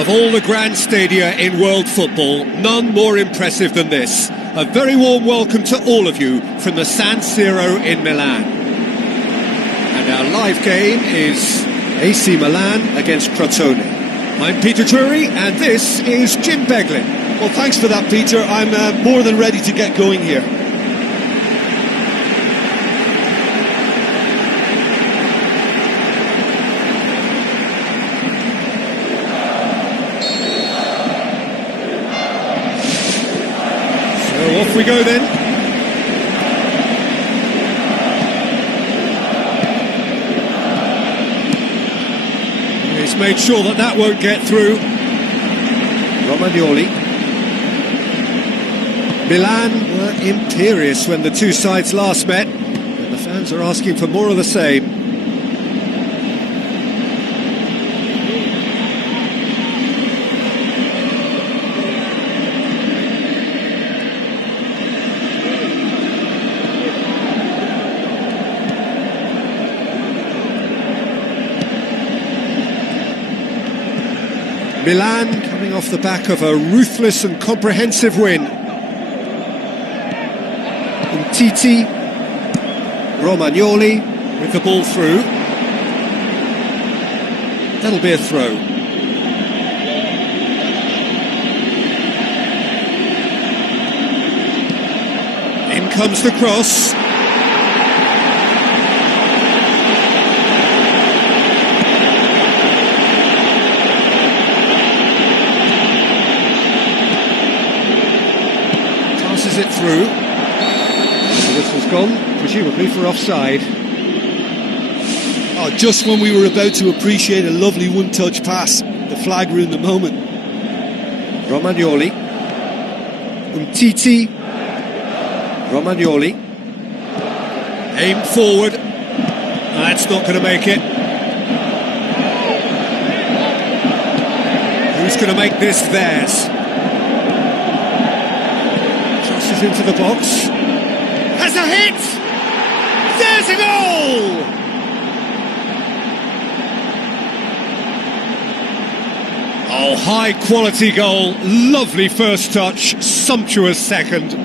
Of all the grand stadia in world football, none more impressive than this. A very warm welcome to all of you from the San Siro in Milan. And our live game is AC Milan against Crotone. I'm Peter Drury, and this is Jim Beglin. Well, thanks for that, Peter. I'm more than ready to get going here. So off we go then. He's made sure that won't get through. Romagnoli. Milan were imperious when the two sides last met, and the fans are asking for more of the same. Milan coming off the back of a ruthless and comprehensive win. Titi, Romagnoli with the ball through. That'll be a throw. In comes the cross. Passes it through. The whistle's gone, presumably for offside. Oh, just when we were about to appreciate a lovely one-touch pass, the flag ruined the moment. Romagnoli. Titi. Romagnoli. Aim forward. That's not going to make it. Who's going to make this theirs? Crosses into the box. Has a hit! There's a goal! Oh, high quality goal, lovely first touch, sumptuous second.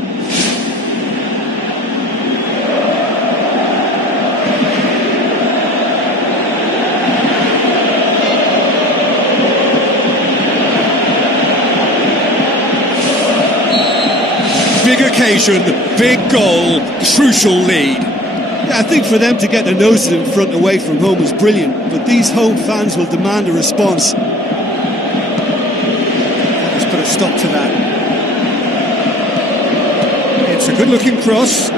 Big occasion, big goal, crucial lead. Yeah, I think for them to get their noses in front away from home is brilliant, but these home fans will demand a response. Let's put a stop to that. It's a good-looking cross.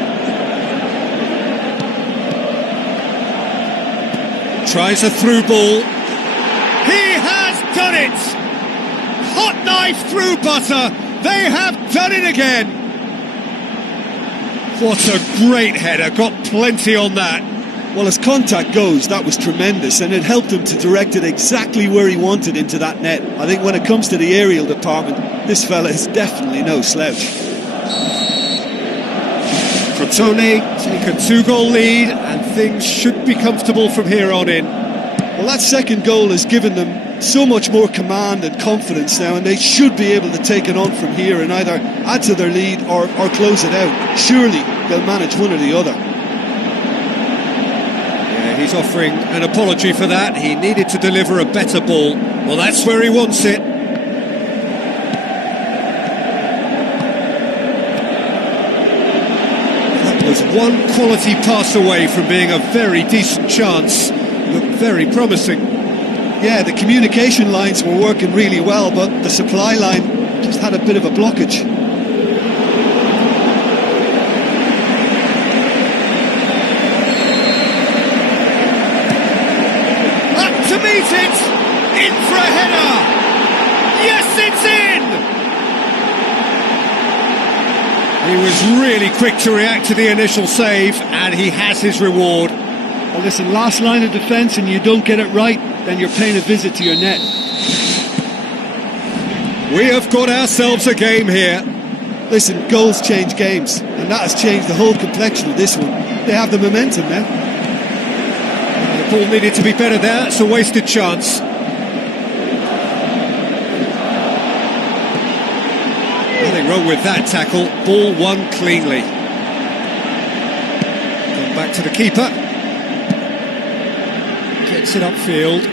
Tries a through ball. He has done it! Hot knife through butter. They have done it again. What a great header, got plenty on that. Well, as contact goes, that was tremendous, and it helped him to direct it exactly where he wanted into that net. I think when it comes to the aerial department, this fella is definitely no slouch. Crotone take a 2-goal lead, and things should be comfortable from here on in. Well, that second goal has given them so much more command and confidence now, and they should be able to take it on from here and either add to their lead or close it out. Surely they'll manage one or the other. Yeah, he's offering an apology for that. He needed to deliver a better ball. Well, that's where he wants it. That was one quality pass away from being a very decent chance. Looked very promising. Yeah, the communication lines were working really well, but the supply line just had a bit of a blockage. Up to meet it! In for a header! Yes, it's in! He was really quick to react to the initial save, and he has his reward. Well, listen, last line of defence and you don't get it right, then you're paying a visit to your net. We have got ourselves a game here. Listen, goals change games, and that has changed the whole complexion of this one. They have the momentum now. The ball needed to be better there, it's a wasted chance. Nothing wrong with that tackle. Ball won cleanly. Gone back to the keeper. Gets it upfield.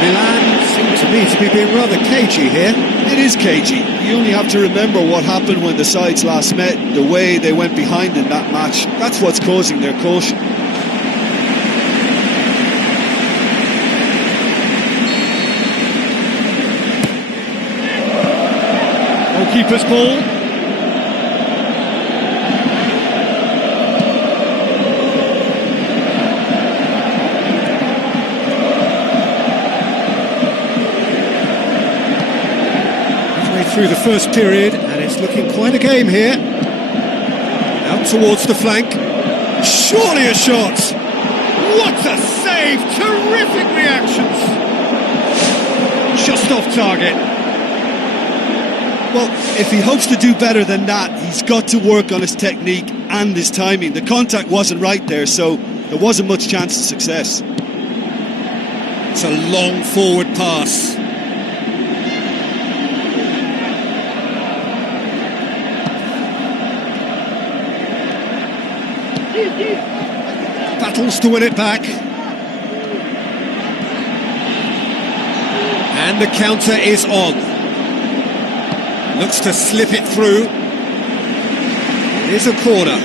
Milan seem to me to be being rather cagey here. It is cagey. You only have to remember what happened when the sides last met, the way they went behind in that match. That's what's causing their caution. Goalkeeper's ball. Through the first period, and it's looking quite a game here. Out towards the flank. Surely a shot! What a save! Terrific reactions! Just off target. Well, if he hopes to do better than that, he's got to work on his technique and his timing. The contact wasn't right there, so there wasn't much chance of success. It's a long forward pass. Battles to win it back. And the counter is on. Looks to slip it through. Here's a corner.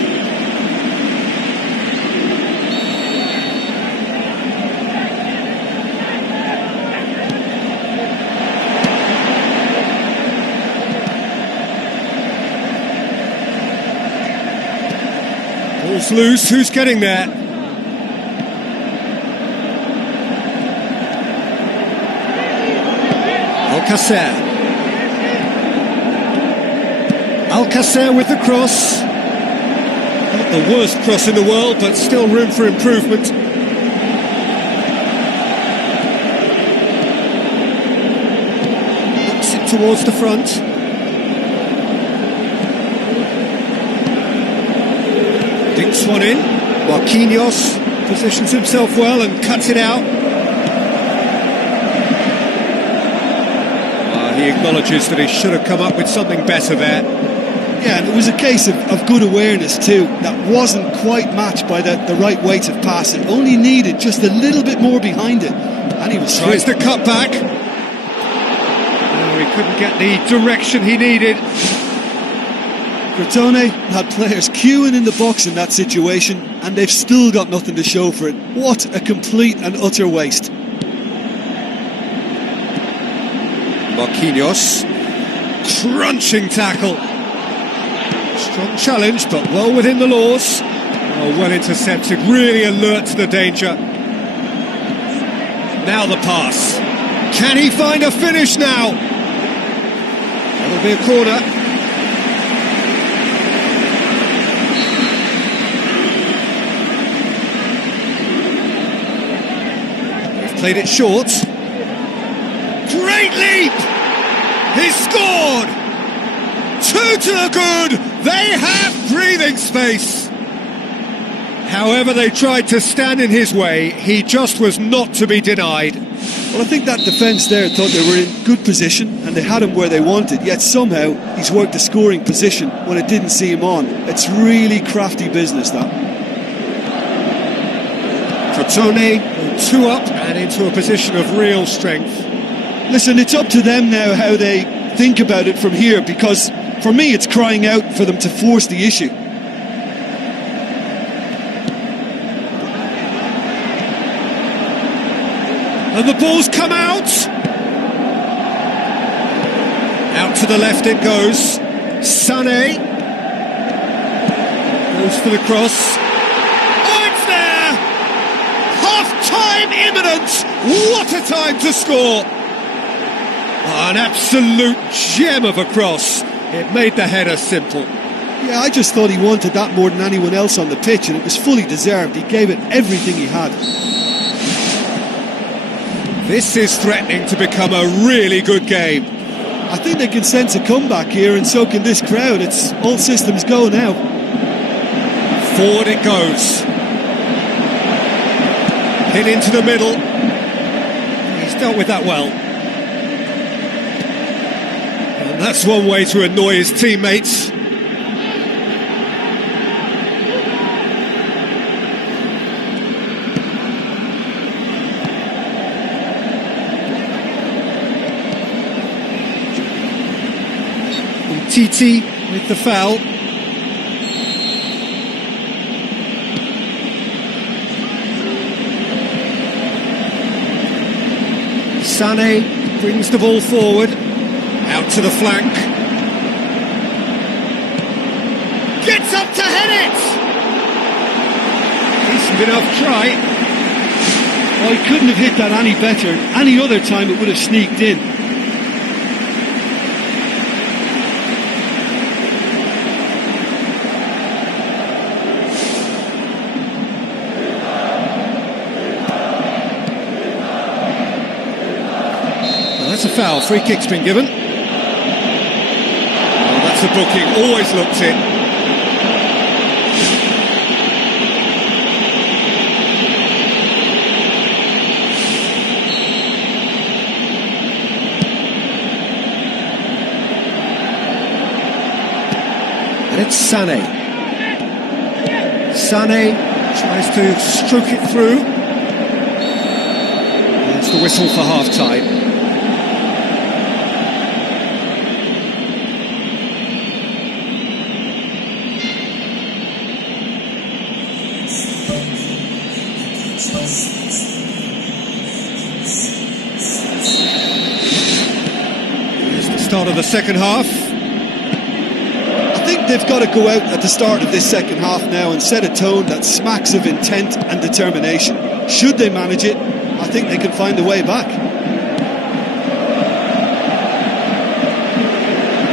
Ball's loose. Who's getting there? Alcacer with the cross. Not the worst cross in the world, but still room for improvement. Looks it towards the front. Dinks one in. Marquinhos positions himself well and cuts it out. He acknowledges that he should have come up with something better there. Yeah, and it was a case of good awareness too. That wasn't quite matched by the right weight of pass. It only needed just a little bit more behind it. And he was tries the cut back. Oh, he couldn't get the direction he needed. Crotone had players queuing in the box in that situation, and they've still got nothing to show for it. What a complete and utter waste. Marquinhos, crunching tackle. Strong challenge, but well within the laws. Oh, well intercepted, really alert to the danger. Now the pass. Can he find a finish now? That'll be a corner. They've played it short. Great leap! He scored! 2 to the good! They have breathing space! However they tried to stand in his way, he just was not to be denied. Well, I think that defence there thought they were in good position and they had him where they wanted, yet somehow he's worked the scoring position when it didn't see him on. It's really crafty business, that. Crotone, 2 up and into a position of real strength. Listen, it's up to them now how they think about it from here, because for me it's crying out for them to force the issue. And the ball's come out! Out to the left it goes. Sané goes for the cross. Oh, it's there! Half-time imminent! What a time to score! An absolute gem of a cross. It made the header simple. Yeah, I just thought he wanted that more than anyone else on the pitch, and it was fully deserved. He gave it everything he had. This is threatening to become a really good game. I think they can sense a comeback here, and so can this crowd. It's all systems go now. Forward it goes. Hit into the middle. He's dealt with that well. And that's one way to annoy his teammates. Titi with the foul. Sané brings the ball forward, out to the flank. Gets up to head it! Decent enough try. Oh, he couldn't have hit that any better. Any other time it would have sneaked in. That's a foul, free kick's been given. Oh, that's a booking, always looked in. And it's Sané. Sané tries to stroke it through. That's the whistle for half-time. Here's the start of the second half. I think they've got to go out at the start of this second half now and set a tone that smacks of intent and determination. Should they manage it, I think they can find a way back.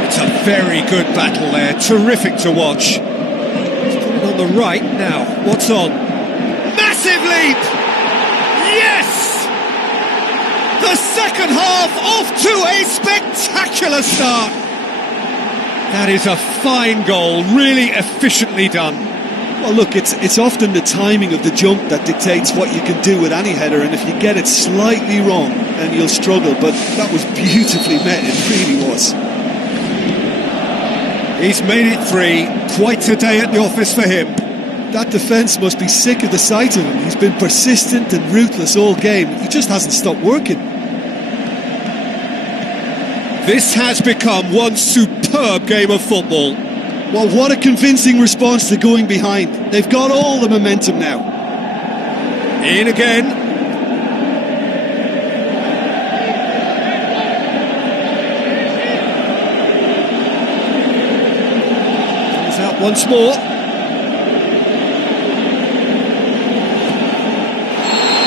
It's a very good battle there, terrific to watch. He's put it on the right now. What's on? Massive leap! Yes! The second half off to a spectacular start. That is a fine goal, really efficiently done. Well, look, it's often the timing of the jump that dictates what you can do with any header, and if you get it slightly wrong, then you'll struggle. But that was beautifully met, it really was. He's made it three, quite a day at the office for him. That defence must be sick of the sight of him. He's been persistent and ruthless all game. He just hasn't stopped working. This has become one superb game of football. Well, what a convincing response to going behind. They've got all the momentum now. In again. Comes out once more.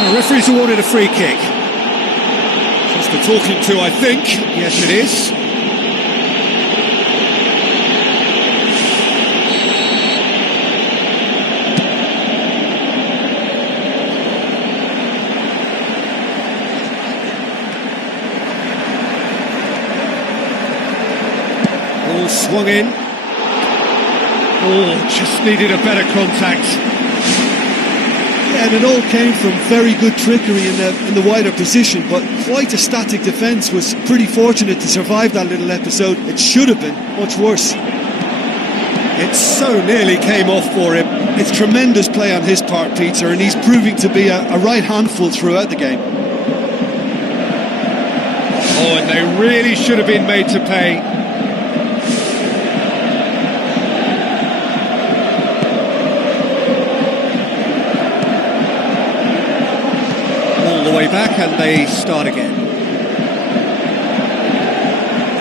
The referee's awarded a free kick. Just the talking to, I think. Yes, it is. Ball swung in. Oh, just needed a better contact. Yeah, and it all came from very good trickery in the wider position, but quite a static defence. Was pretty fortunate to survive that little episode. It should have been much worse. It so nearly came off for him. It's tremendous play on his part, Peter, and he's proving to be a right handful throughout the game. Oh, and they really should have been made to pay. Way back, and they start again.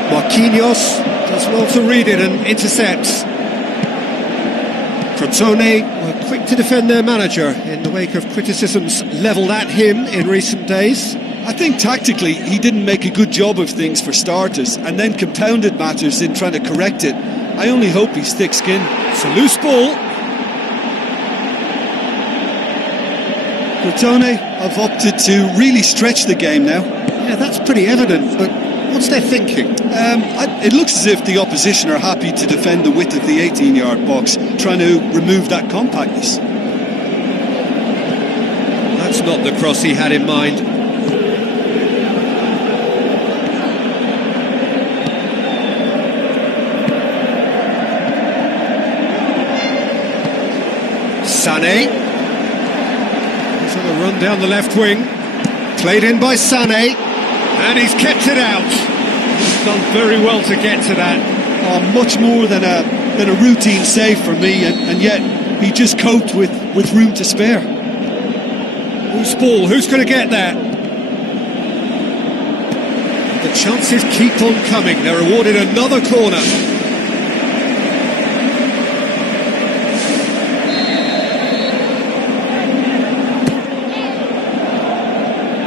Marquinhos does well to read it and intercepts. Crotone were quick to defend their manager in the wake of criticisms levelled at him in recent days. I think tactically he didn't make a good job of things for starters, and then compounded matters in trying to correct it. I only hope he's thick-skinned. It's a loose ball. Crotone have opted to really stretch the game now. Yeah, that's pretty evident, but what's their thinking? It looks as if the opposition are happy to defend the width of the 18-yard box, trying to remove that compactness. That's That's not the cross he had in mind. Sané. He's on a run down the left wing. Played in by Sané. And he's kept it out. He's done very well to get to that. Oh, much more than a routine save for me, and yet he just coped with room to spare. Who's ball? Who's going to get that? The chances keep on coming. They're awarded another corner.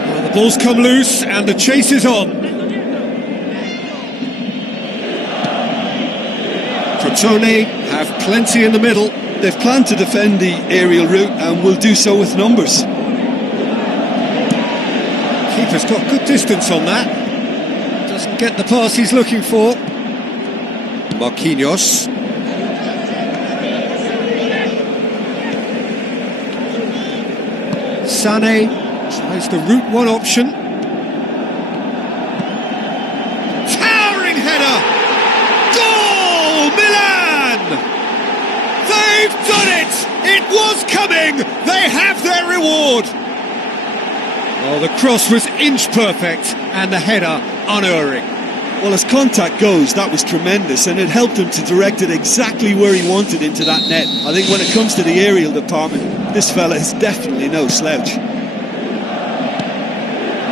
Well, the ball's come loose and the chase is on. Crotone have plenty in the middle. They've planned to defend the aerial route and will do so with numbers. Keeper's got good distance on that. Doesn't get the pass he's looking for. Marquinhos. Sané tries the route one option. Towering header! Goal! Milan! They've done it! It was coming! They have their reward! Oh, the cross was inch perfect and the header unerring. Well, as contact goes, that was tremendous, and it helped him to direct it exactly where he wanted into that net. I think when it comes to the aerial department, this fella is definitely no slouch.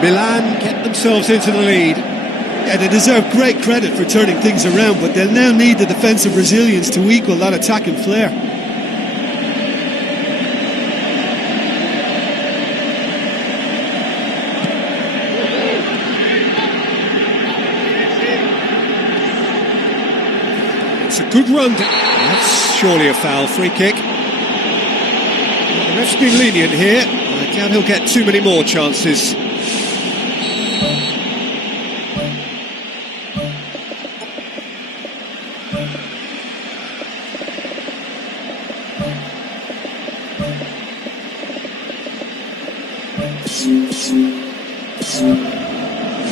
Milan get themselves into the lead. Yeah, they deserve great credit for turning things around, but they'll now need the defensive resilience to equal that attacking flair. It's a good run. That's surely a foul. Free kick. The ref's been lenient here. I doubt he'll get too many more chances.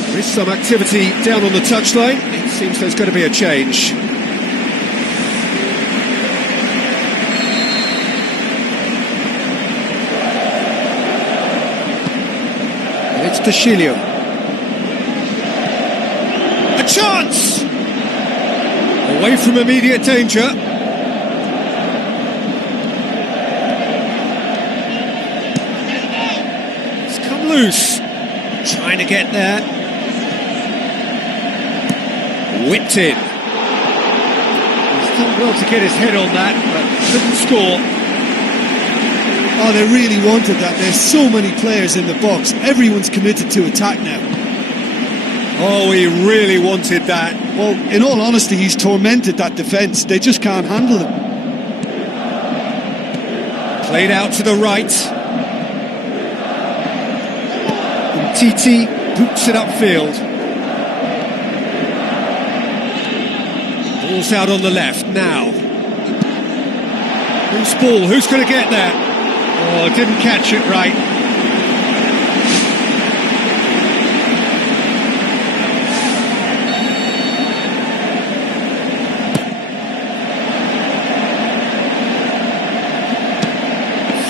There is some activity down on the touchline. It seems there's going to be a change. And it's Tashilio. A chance! Away from immediate danger. It's come loose. Trying to get there. Whipped in. He's done well to get his head on that, but couldn't score. Oh, they really wanted that. There's so many players in the box. Everyone's committed to attack now. Oh, he really wanted that. Well, in all honesty, he's tormented that defence. They just can't handle him. Played out to the right. Titi boots it upfield. Ball's out on the left now. Who's ball? Who's going to get there? Oh, didn't catch it right.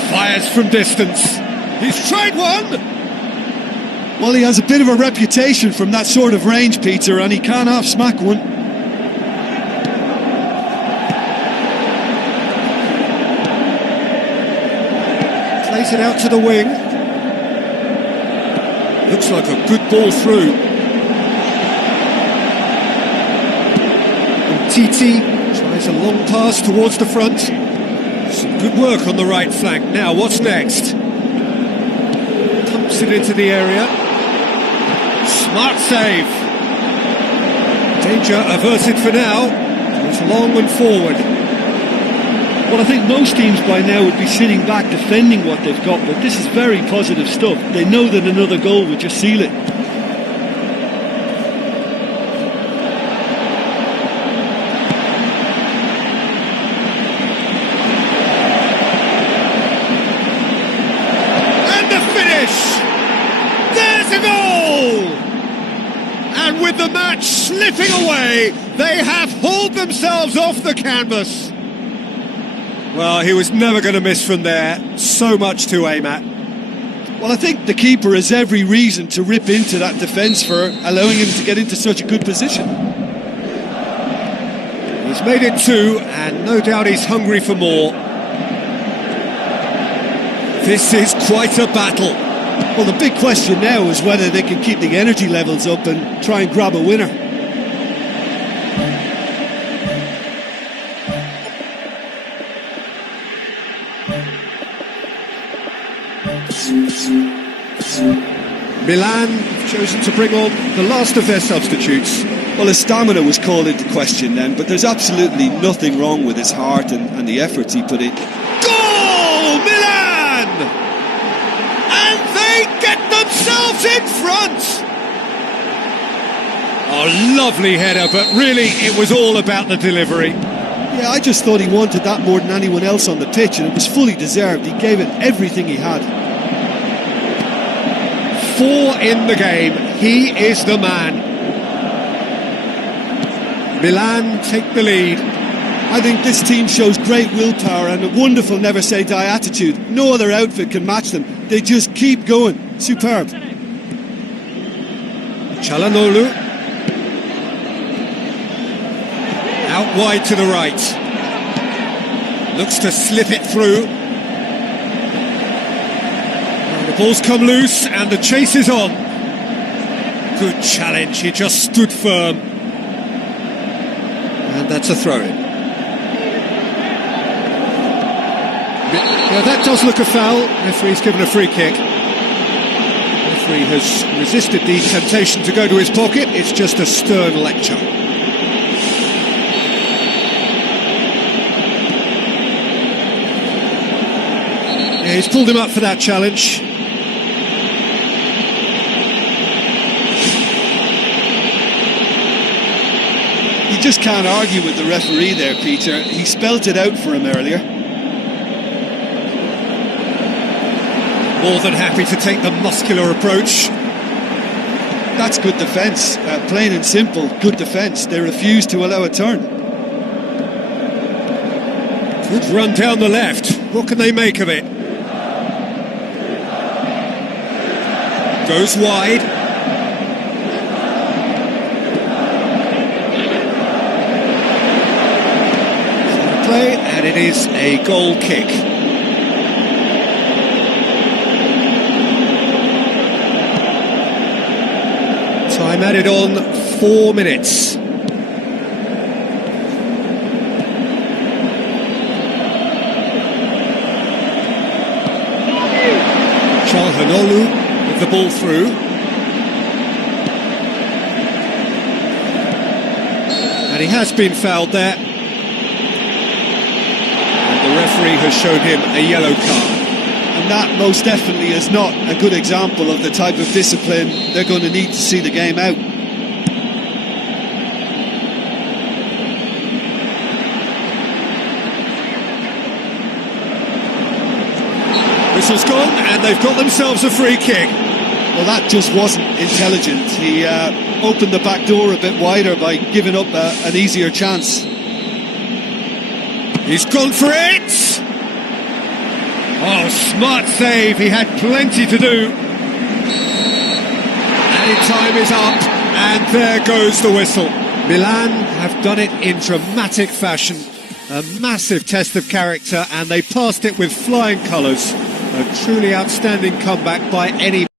Fires from distance. He's tried one. Well, he has a bit of a reputation from that sort of range, Peter, and he can't half-smack one. Plays it out to the wing. Looks like a good ball through. And Titi tries a long pass towards the front. Some good work on the right flank. Now, what's next? Pumps it into the area. Smart save. Danger averted for now. It's long and forward. Well, I think most teams by now would be sitting back defending what they've got, but this is very positive stuff. They know that another goal would just seal it. And the finish! with the match slipping away, they have hauled themselves off the canvas. Well, he was never going to miss from there. So much to aim at. Well, I think the keeper has every reason to rip into that defence for allowing him to get into such a good position. He's made it 2, and no doubt he's hungry for more. This is quite a battle. Well, the big question now is whether they can keep the energy levels up and try and grab a winner. Milan have chosen to bring on the last of their substitutes. Well, his stamina was called into question then, but there's absolutely nothing wrong with his heart and the efforts he put in. Goal! Milan! And they get themselves in front! Oh, lovely header, but really it was all about the delivery. Yeah, I just thought he wanted that more than anyone else on the pitch, and it was fully deserved. He gave it everything he had. 4 in the game. He is the man. Milan take the lead. I think this team shows great willpower and a wonderful never-say-die attitude. No other outfit can match them. They just keep going. Superb. Çalhanoğlu. Out wide to the right. Looks to slip it through. And the ball's come loose and the chase is on. Good challenge, he just stood firm. And that's a throw-in. Yeah, that does look a foul. Referee's given a free kick. Referee has resisted the temptation to go to his pocket. It's just a stern lecture. Yeah, he's pulled him up for that challenge. You just can't argue with the referee there, Peter. He spelt it out for him earlier. More than happy to take the muscular approach. That's good defence, plain and simple, good defence. They refuse to allow a turn. Good run down the left. What can they make of it? Goes wide. Play, and it is a goal kick. Time added on 4 minutes. Çalhanoğlu with the ball through. And he has been fouled there. And the referee has shown him a yellow card. And that most definitely is not a good example of the type of discipline they're going to need to see the game out. Whistle's gone, and they've got themselves a free kick. Well, that just wasn't intelligent. He opened the back door a bit wider by giving up an easier chance. He's gone for it! Oh, smart save, he had plenty to do. And time is up, and there goes the whistle. Milan have done it in dramatic fashion. A massive test of character, and they passed it with flying colours. A truly outstanding comeback by any